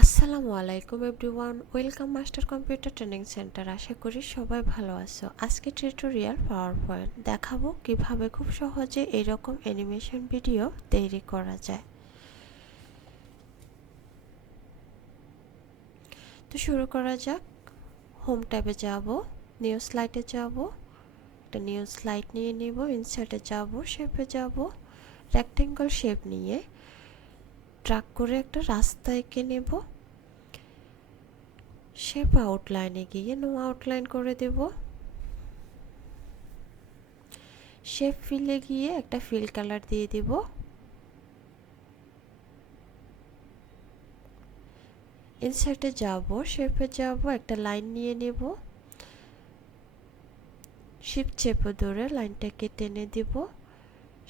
আসসালামু আলাইকুম everyone, welcome master computer training centre. আশা করি সবাই ভালো আছো। আজকে টিউটোরিয়াল পাওয়ার পয়েন্ট দেখাবো কিভাবে খুব সহজে এরকম অ্যানিমেশন ভিডিও তৈরি করা যায়। তো শুরু করা যাক। হোম ট্যাবে যাব, নিউ স্লাইডে যাব, একটা নিউ স্লাইড নিয়ে নিব, ইনসার্টে যাব, শেপে যাব, রেক্টেঙ্গল শেপ নিয়ে ড্র্যাগ করে একটা রাস্তা এঁকে নেব। শেপ আউটলাইনে গিয়ে নো আউটলাইন করে দেব। শেপ ফিলে গিয়ে একটা ফিল কালার দিয়ে দিব। ইনসার্টে যাব, শেপে যাব, একটা লাইন নিয়ে নেব, শিফট চেপে ধরে লাইনটাকে টেনে দিব।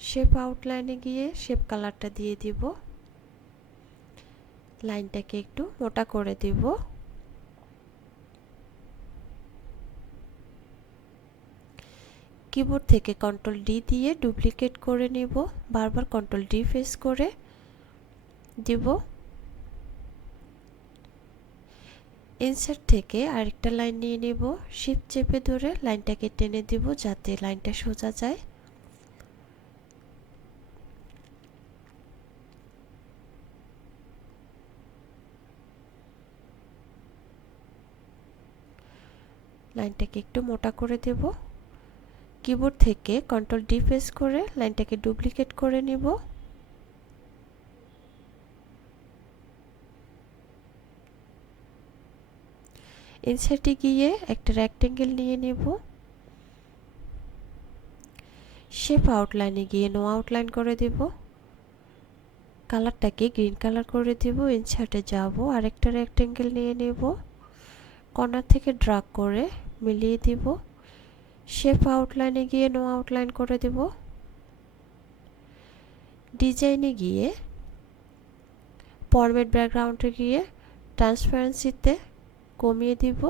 শেপ আউটলাইনে গিয়ে শেপ কালারটা দিয়ে দিব, লাইনটাকে একটু মোটা করে দিব। কিবোর্ড থেকে কন্ট্রোল ডি দিয়ে ডুপ্লিকেট করে নেব, বারবার কন্ট্রোল ডি প্রেস করে দিব। ইনসার্ট থেকে আরেকটা লাইন নিয়ে নেব, শিফট চেপে ধরে লাইনটাকে টেনে দিব যাতে লাইনটা সোজা যায়। লাইনটাকে একটু মোটা করে দেব। কিবোর্ড থেকে কন্ট্রোল ডি প্রেস করে লাইনটাকে ডুপ্লিকেট করে নেব। ইনসার্টে গিয়ে একটা রেক্টেঙ্গেল নিয়ে নেব, শেপ আউটলাইনে গিয়ে নো আউটলাইন করে দেব, কালারটাকে গ্রিন কালার করে দেব। ইনসার্টে যাব, আরেকটা রেক্টেঙ্গেল নিয়ে নেব, কর্নার থেকে ড্র্যাগ করে মিলিয়ে দিব। শেপ আউটলাইনে গিয়ে নো আউটলাইন করে দেব। ডিজাইনে গিয়ে ফরম্যাট ব্যাকগ্রাউন্ডে গিয়ে ট্রান্সপারেন্সিতে কমিয়ে দিব।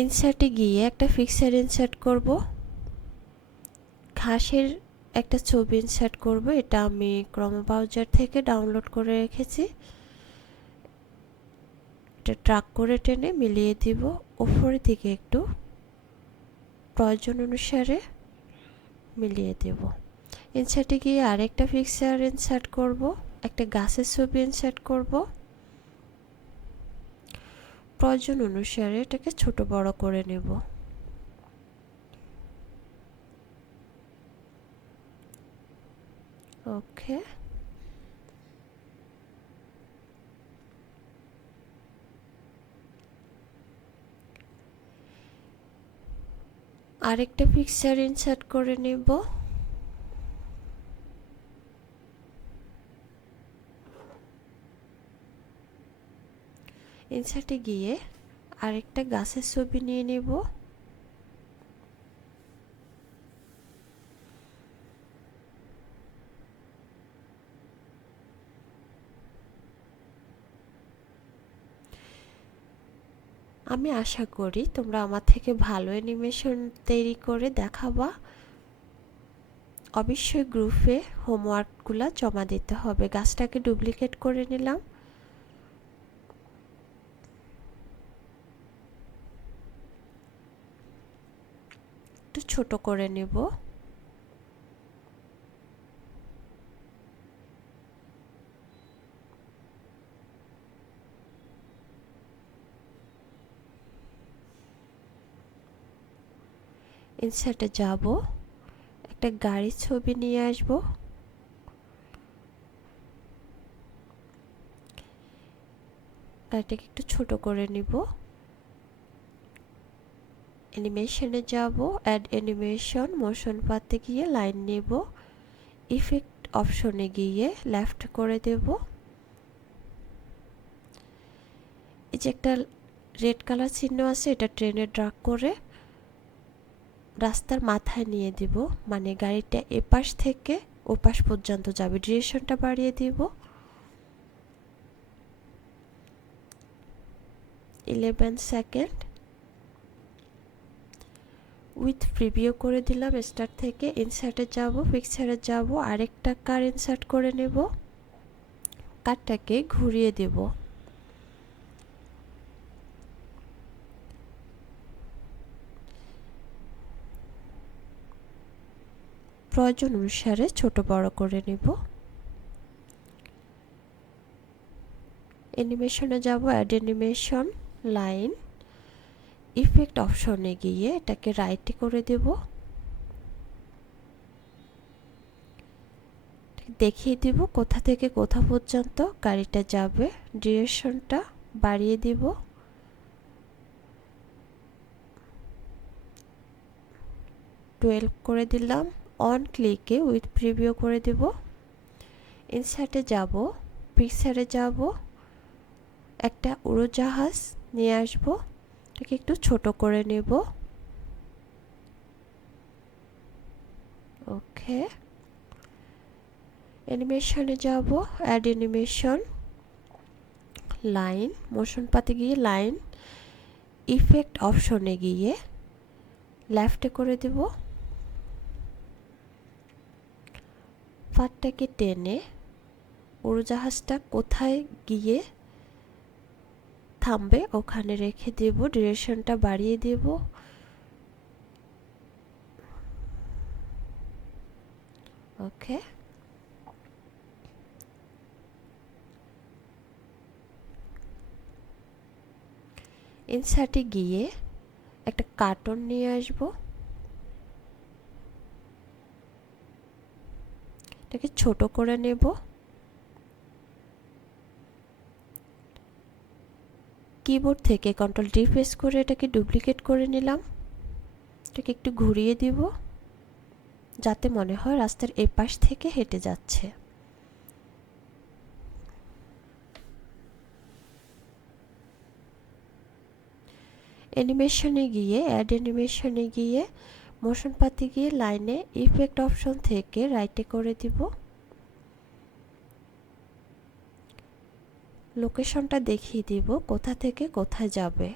ইনসার্টে গিয়ে একটা পিকচার ইনসার্ট করব, ঘাসের একটা ছবি ইনসার্ট করব। এটা আমি ক্রোম ব্রাউজার থেকে ডাউনলোড করে রেখেছি। এটা ড্র্যাগ করে টেনে মিলিয়ে দিব। উপরের দিকে একটু প্রয়োজন অনুসারে মিলিয়ে দেব। ইনসার্টে গিয়ে আরেকটা পিকচার ইনসার্ট করব, একটা গাছের ছবি ইনসার্ট করব। প্রয়োজন অনুসারে এটাকে ছোট বড় করে নেব। ওকে, আরেকটা পিকচার ইনসার্ট করে নেব। ইনসার্টে গিয়ে আরেকটা গাছের ছবি নিয়ে নেব। আমি আশা করি তোমরা আমার থেকে ভালো অ্যানিমেশন তৈরি করে দেখাবা। অবশ্যই গ্রুপে হোমওয়ার্কগুলো জমা দিতে হবে। গাছটাকে ডুপ্লিকেট করে নিলাম, একটু ছোট করে নেব। ইনসার্টে যাব, একটা গাড়ির ছবি নিয়ে আসব। গাড়িটাকে একটু ছোট করে নিব। অ্যানিমেশনে যাব, অ্যাড অ্যানিমেশন, মোশন পাতে গিয়ে লাইন নেব, ইফেক্ট অপশনে গিয়ে লেফট করে দেব। এই যে একটা রেড কালার চিহ্ন আছে, এটা ট্রেনে ড্র্যাগ করে রাস্তার মাথায় নিয়ে দিব, মানে গাড়িটা এপাশ থেকে ওপাশ পর্যন্ত যাবে। ডিরেকশনটা বাড়িয়ে দিব 11 সেকেন্ড। উইথ প্রিভিউ করে দিলাম। স্টার্ট থেকে ইনসার্টে যাব, পিকচারে যাব, আরেকটা কার ইনসার্ট করে নেব, কারটাকে ঘুরিয়ে দেব। প্রয়োজন অনুসারে ছোট বড় করে নেব। অ্যানিমেশনে যাব, অ্যাড অ্যানিমেশন, লাইন, ইফেক্ট অপশনে গিয়ে এটাকে রাইটে করে দেব। দেখিয়ে দিব কোথা থেকে কোথা পর্যন্ত গাড়িটা যাবে। ডিরেকশনটা বাড়িয়ে দিব। টুয়েলভ করে দিলাম। অন ক্লিকে উইথ প্রিভিউ করে দেব। ইনসার্টে যাব, পিকচারে যাব, একটা উড়োজাহাজ নিয়ে আসব, এটাকে একটু ছোট করে নেব। ওকে, অ্যানিমেশনে যাব, অ্যাড অ্যানিমেশন, লাইন, মোশন পাতে গিয়ে লাইন, ইফেক্ট অপশনে গিয়ে লেফটে করে দেব। পাতটাকে টেনে উড়োজাহাজটা কোথায় গিয়ে থামবে ওখানে রেখে দেব। ডিরেকশনটা বাড়িয়ে দেব। ওকে, ইনসার্টে গিয়ে একটা কার্টুন নিয়ে আসব, এটাকে ছোট করে নেব। কিবোর্ড থেকে কন্ট্রোল ডি প্রেস করে এটাকে ডুপ্লিকেট করে নিলাম। এটাকে একটু ঘুরিয়ে দিব যাতে মনে হয় রাস্তার এই পাশ থেকে হেঁটে যাচ্ছে। অ্যানিমেশনে গিয়ে, অ্যাড অ্যানিমেশনে গিয়ে, মোশন পাতে গিয়ে লাইনে ইফেক্ট অপশন থেকে রাইটে করে দিব। লোকেশনটা দেখিয়ে দিব কোথা থেকে কোথায় যাবে।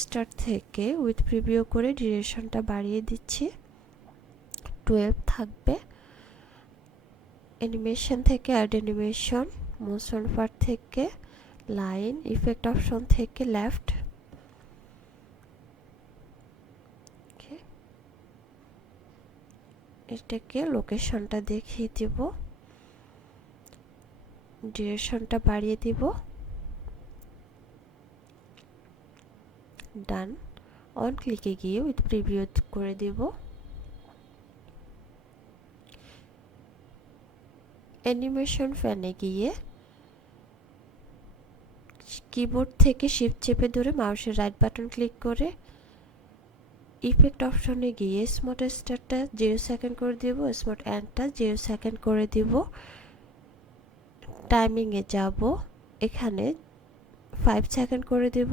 স্টার্ট থেকে উইথ প্রিভিউ করে ডিরেকশনটা বাড়িয়ে দিচ্ছি। 12 থাকবে। অ্যানিমেশন থেকে অ্যাড অ্যানিমেশন, মোশন পার্ট থেকে লাইন, ইফেক্ট অপশন থেকে লেফট। এটাকে লোকেশনটা দেখিয়ে দিব, ডিরেকশনটা বাড়িয়ে দিব। ডান। অন ক্লিকে গিয়ে উইথ প্রিভিউ করে দিব। অ্যানিমেশন ফ্যানে গিয়ে কিবোর্ড থেকে শিফট চেপে ধরে মাউসের রাইট বাটন ক্লিক করে ইফেক্ট অপশনে গিয়ে স্মুথ স্টার্টটা 0 সেকেন্ড করে দিব, স্মুথ এন্ডটা 0 সেকেন্ড করে দিব। টাইমিংয়ে যাব, এখানে 5 সেকেন্ড করে দেব।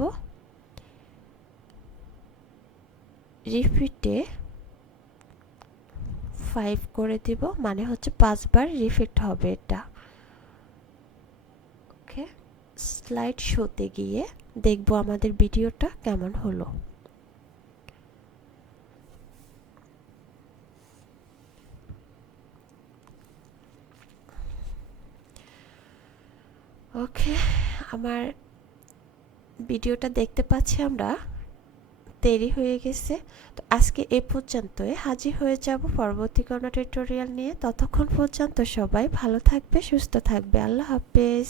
রিপিটে 5 করে দিব, মানে হচ্ছে 5 বার রিপিট হবে এটা। ওকে, স্লাইড শোতে গিয়ে দেখব আমাদের ভিডিওটা কেমন হলো। ওকে, আমার ভিডিওটা দেখতে পাচ্ছি আমরা দেরি হয়ে গেছে, তো আজকে এ পর্যন্তই। হাজির হয়ে যাব পরবর্তী কোনো টিউটোরিয়াল নিয়ে। ততক্ষণ পর্যন্ত সবাই ভালো থাকবে, সুস্থ থাকবে। আল্লাহ হাফেজ।